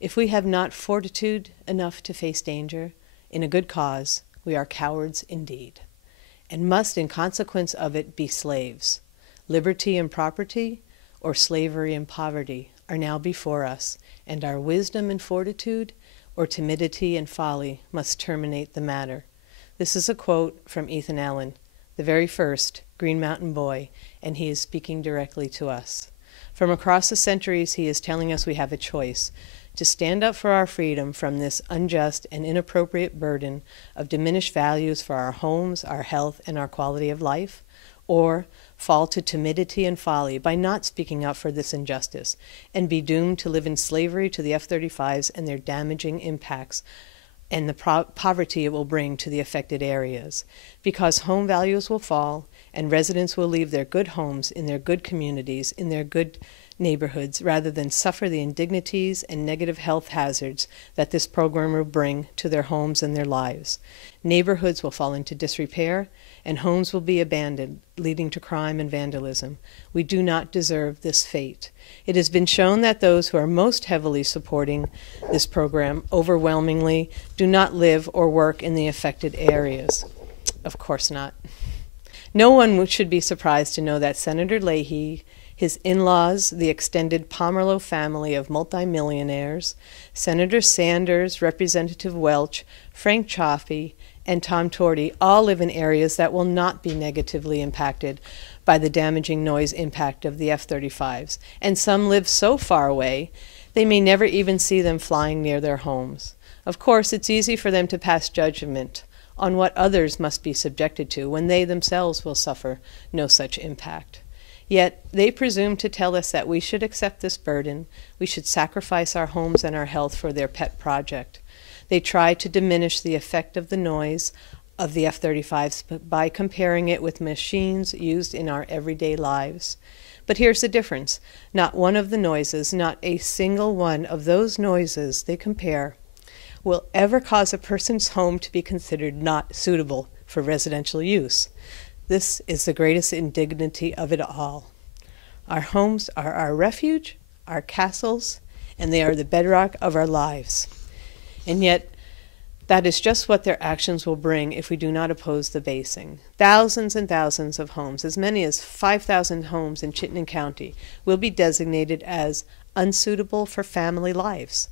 If we have not fortitude enough to face danger in a good cause, we are cowards indeed, and must in consequence of it be slaves. Liberty and property, or slavery and poverty, are now before us, and our wisdom and fortitude, or timidity and folly, must terminate the matter. This is a quote from Ethan Allen, the very first Green Mountain Boy, and he is speaking directly to us. From across the centuries, he is telling us we have a choice: to stand up for our freedom from this unjust and inappropriate burden of diminished values for our homes, our health, and our quality of life, or fall to timidity and folly by not speaking up for this injustice, and be doomed to live in slavery to the F-35s and their damaging impacts and the poverty it will bring to the affected areas. Because home values will fall, and residents will leave their good homes in their good communities, in their good neighborhoods, rather than suffer the indignities and negative health hazards that this program will bring to their homes and their lives. Neighborhoods will fall into disrepair, and homes will be abandoned, leading to crime and vandalism. We do not deserve this fate. It has been shown that those who are most heavily supporting this program overwhelmingly do not live or work in the affected areas. Of course not. No one should be surprised to know that Senator Leahy, his in-laws, the extended Pomerleau family of multimillionaires, Senator Sanders, Representative Welch, Frank Chaffee, and Tom Torty all live in areas that will not be negatively impacted by the damaging noise impact of the F-35s, and some live so far away they may never even see them flying near their homes. Of course, it's easy for them to pass judgment on what others must be subjected to when they themselves will suffer no such impact. Yet they presume to tell us that we should accept this burden, we should sacrifice our homes and our health for their pet project. They try to diminish the effect of the noise of the F-35s by comparing it with machines used in our everyday lives. But here's the difference. Not one of the noises, not a single one of those noises they compare, will ever cause a person's home to be considered not suitable for residential use. This is the greatest indignity of it all. Our homes are our refuge, our castles, and they are the bedrock of our lives. And yet, that is just what their actions will bring if we do not oppose the basing. Thousands and thousands of homes, as many as 5,000 homes in Chittenden County, will be designated as unsuitable for family lives.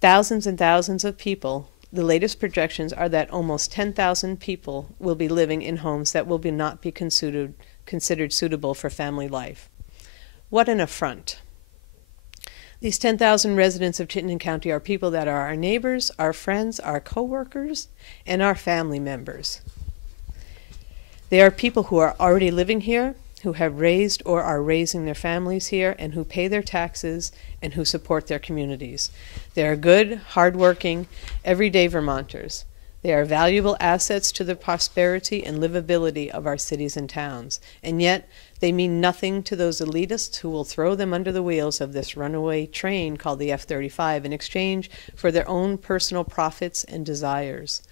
Thousands and thousands of people, the latest projections are that almost 10,000 people will be living in homes that will not be considered suitable for family life. What an affront. These 10,000 residents of Chittenden County are people that are our neighbors, our friends, our co-workers, and our family members. They are people who are already living here, who have raised or are raising their families here, and who pay their taxes and who support their communities. They are good, hardworking, everyday Vermonters. They are valuable assets to the prosperity and livability of our cities and towns, and yet they mean nothing to those elitists who will throw them under the wheels of this runaway train called the F-35 in exchange for their own personal profits and desires.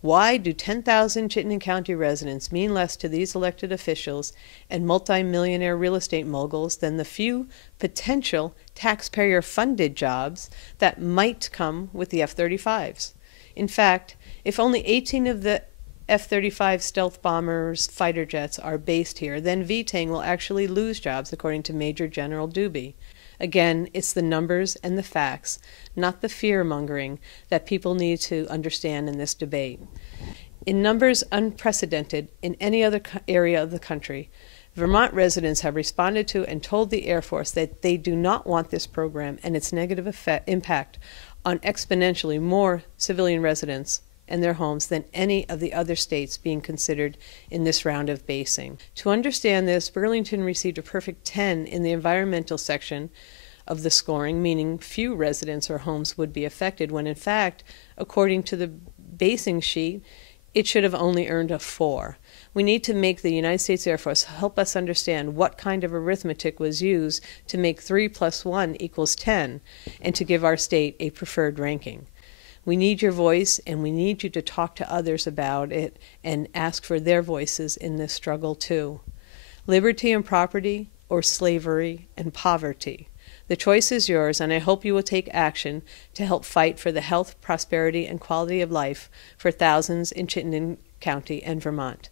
Why do 10,000 Chittenden County residents mean less to these elected officials and multimillionaire real estate moguls than the few potential taxpayer-funded jobs that might come with the F-35s? In fact, if only 18 of the F-35 stealth bombers fighter jets are based here, then VTANG will actually lose jobs, according to Major General Doobie. Again, it's the numbers and the facts, not the fear-mongering, that people need to understand in this debate. In numbers unprecedented in any other area of the country, Vermont residents have responded to and told the Air Force that they do not want this program and its negative impact on exponentially more civilian residents and their homes than any of the other states being considered in this round of basing. To understand this, Burlington received a perfect 10 in the environmental section of the scoring, meaning few residents or homes would be affected, when in fact, according to the basing sheet, it should have only earned a 4. We need to make the United States Air Force help us understand what kind of arithmetic was used to make 3 + 1 = 10, and to give our state a preferred ranking. We need your voice, and we need you to talk to others about it and ask for their voices in this struggle too. Liberty and property, or slavery and poverty? The choice is yours, and I hope you will take action to help fight for the health, prosperity, and quality of life for thousands in Chittenden County and Vermont.